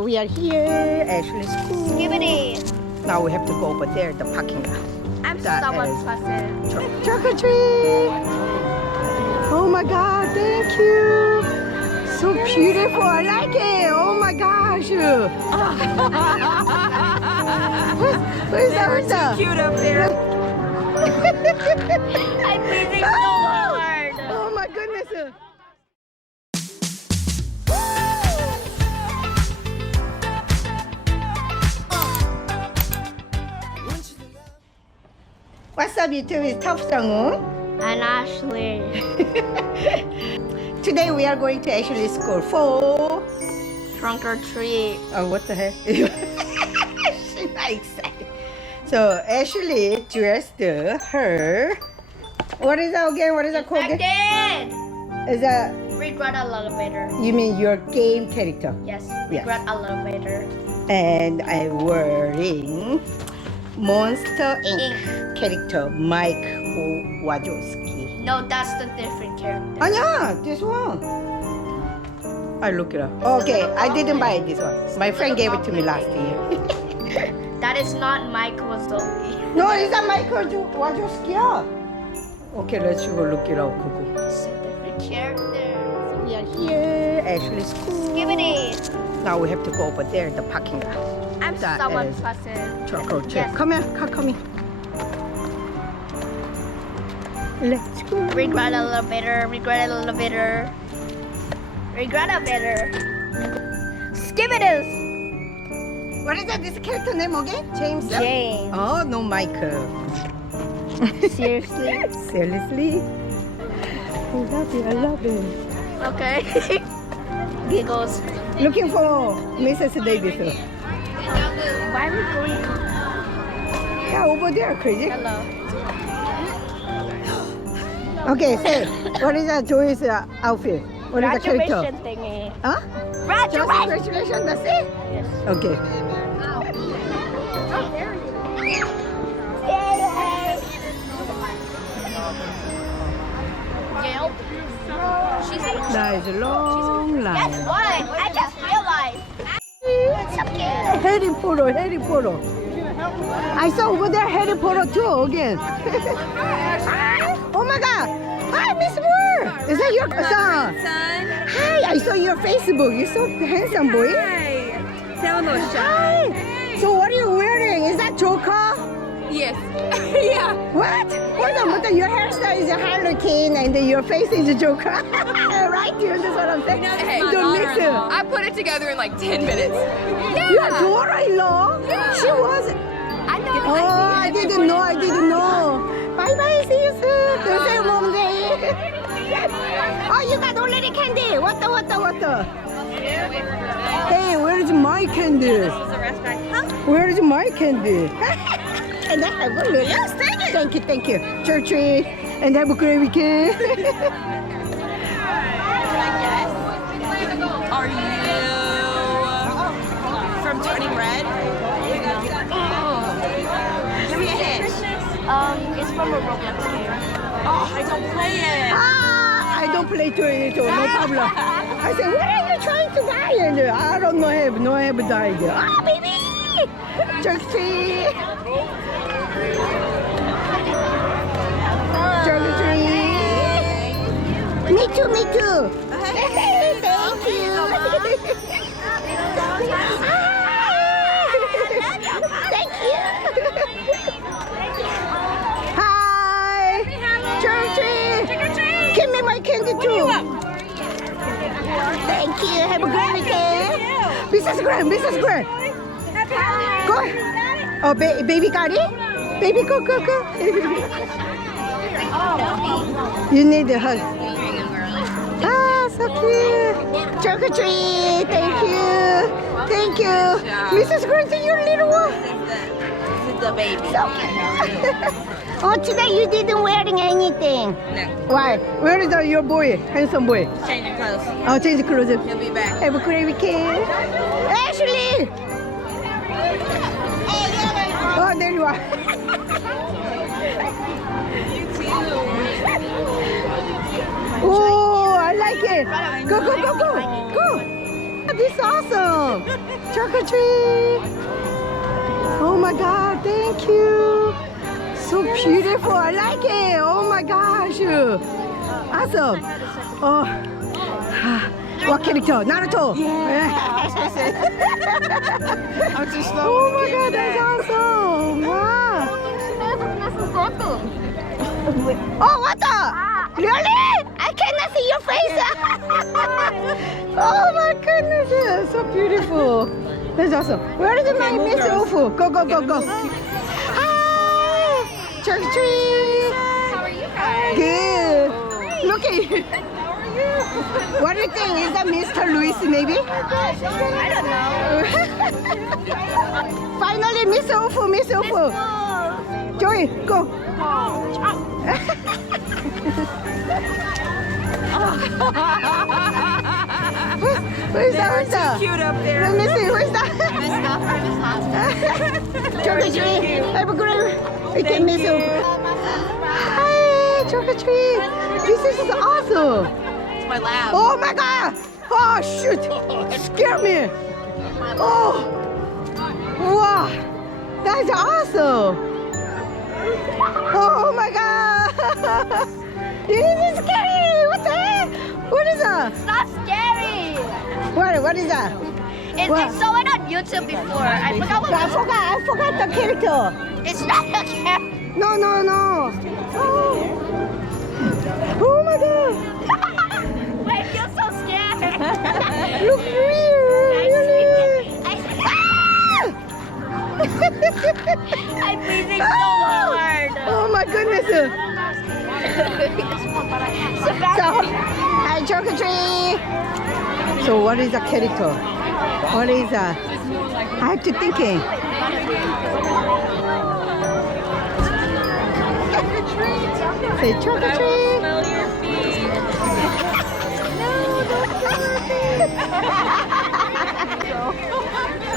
We are here, Ashley School. Skibbity. Now we have to go over there, the parking lot. I'm That so is- excited. Trick or treat! Oh my God, thank you. So beautiful, I like it. Oh my gosh. Where's that? Cute up there. I'm breathing so hard. Oh my goodness. What's up, YouTube? It's 터프정우. And Ashley. Today we are going to Ashley School for... Trunk or treat. Oh, what the heck? She's not excited. So Ashley dressed her. What is that again? What is that called again? Infected. Is that, Regret elevator. you mean your game character? Yes. Yes. Regret elevator. And I'm wearing Monster Inc. character Mike Wazowski. No, that's the different character. Anya, this one. I look it up. Okay, I didn't buy this one. My friend gave it to me last year. That is not Mike Wazowski. No, it's not Mike Wazowski. Okay, let's go look it up, Google. It's a different character. We are here, Ashley School. Skibbity. Now we have to go over there, the parking lot. I'm That so is- excited. Trick or treat. Yes. Come here, come here. Let's go. Regret elevator. Regret elevator. Regret elevator. Skibbity. What is that? This character name again? James? James. Oh, no, Michael. Seriously? Seriously? I love it, I love it. Okay. Giggles. Looking for Mrs. Davis. Why are we going? Yeah, over there, crazy. Hello. Okay, say, what is that Joey's outfit? What is the character? Graduation thingy. Huh? Just Graduation. congratulations, that's it? Yes. Okay. Yale. She's That is a long Guess line. what? I just realized. It's so cute. Harry Potter, Harry Potter. I saw over there Harry Potter too again. Oh my God! Hi, Miss Moore. Is that your son? Hi, I saw your Facebook. You're so handsome, boy. Hi. So what are you wearing? Is that Joker? Yes. Yeah. What? Hold on, your hairstyle is a Harlequin and your face is a Joker. Right? That's what I'm saying. Hey, Don't mix it. I put it together in like 10 minutes. Your daughter-in-law? Yeah. She was. I know. Oh, I didn't know. Bye bye, see you soon. Thursday, Monday. Oh, you got already candy. What the? Hey, where's my candy? Where's my candy? And I have a little. Yes, thank you. Churchy, and have a great weekend. Are you from Turning Red? Give me a hint. It's from a Roblox game. Oh, I don't play it. I don't play to no problem. I said, what are you trying to buy? And I don't know, have the idea. Ah, baby! Churchy! Me too. Thank you. Thank you. Hi. Churchy. Give me my candy too. Thank you. Have a great weekend. Mrs. Grant. Go. Oh, baby got it? Baby, go. You need a hug. Ah, so cute. Trick or treat. Thank you. Mrs. Grant, your little one. This is the baby. So cute. Oh, today you didn't wearing anything. No. Why? Where is your boy? Handsome boy. Changing clothes. Oh, change clothes. He'll be back. Have a great weekend. Ashley! Oh, there you are. Oh, I like it. Go. This is awesome. chocolate tree. Oh my God, thank you. So beautiful. I like it. Oh my gosh. Awesome. Oh, what character? Naruto. Oh my God, that's awesome. Wow. Oh, what the? Really? I cannot see your face. Oh my goodness, it's so beautiful. That's awesome. Where is my Miss Ufu? Go, go, go, go. Hi, trick or treat. How are you guys? Good. Look at you. What do you think? Is that Mr. Luis maybe? I don't know. Finally, Miss Ufu, Miss Ufu. Joey, go. Who's that? Who's that? Cute up there. Let me see. Who's that? Trick or treat. Have a great weekend, Miss Ufu. Hi, trick or treat. This is awesome. It's my lab. Oh my God! Oh shoot! Scare me! Oh! Wow! That's awesome! Oh my God! This is scary! What the heck? What is that? It's not scary. What is that? What? I saw it on YouTube before. I forgot what I forgot the character. It's not a cat. No. Oh, oh my God! Wait, you're so scared. Look weird! Really? I'm breathing so hard. Oh my goodness! So, hi, trick or treat. So, what is the character? What is that? I have to thinking. Say trick or treat. Smell your feet.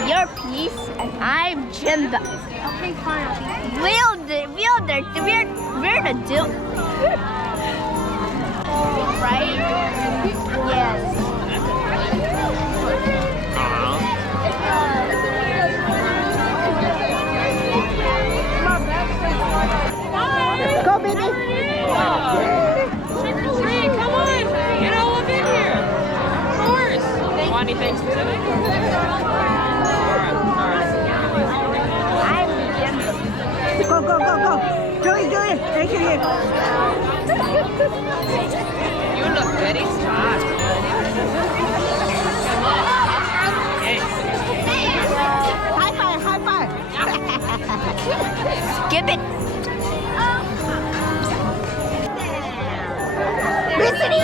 You're Peace and I'm Jimbo. Okay, fine. We're the dude. Right? Yes. Go, baby. Come on. Get all up in here. Of course. Want anything specific? I'm Jimbo. Go. Joey. Thank you. You look very smart. High five. Skip it. 미쓰리!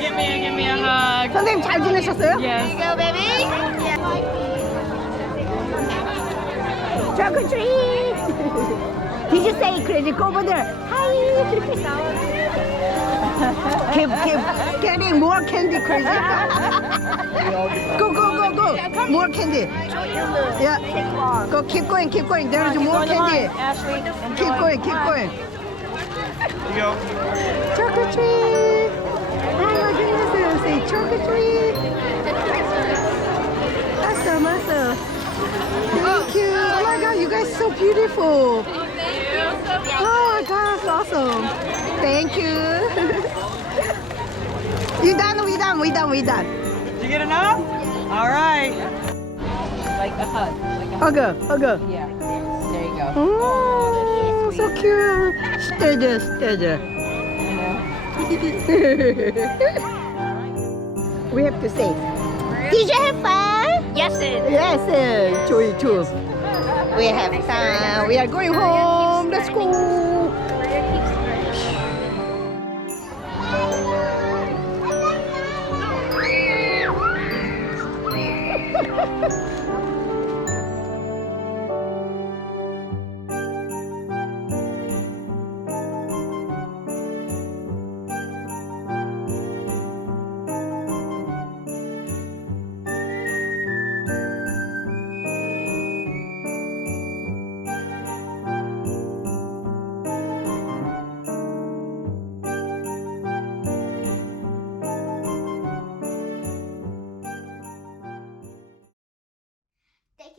Give me a hug. 선생님 잘 지내셨어요? Yes. Go, baby. Trick or treat! Did you say crazy? Go over there. Hi! keep getting more candy, crazy. Go. More candy. Yeah. Go, keep going. There is more candy. Keep going. Trick or treat! Oh my goodness, say trick or treat! Awesome. Thank you. Oh my God, you guys so beautiful. Oh my God, that's awesome. Thank you. We done. Did you get enough? All right. Like a hug. Hug. Yeah. There you go. Oh, so cute. Stay there. We have to say, did you have fun? Yes, it. Yes, Joey too. We have fun. We are going home. Let's go.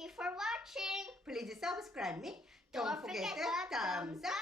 you for watching. Please subscribe me. Don't forget the thumbs up.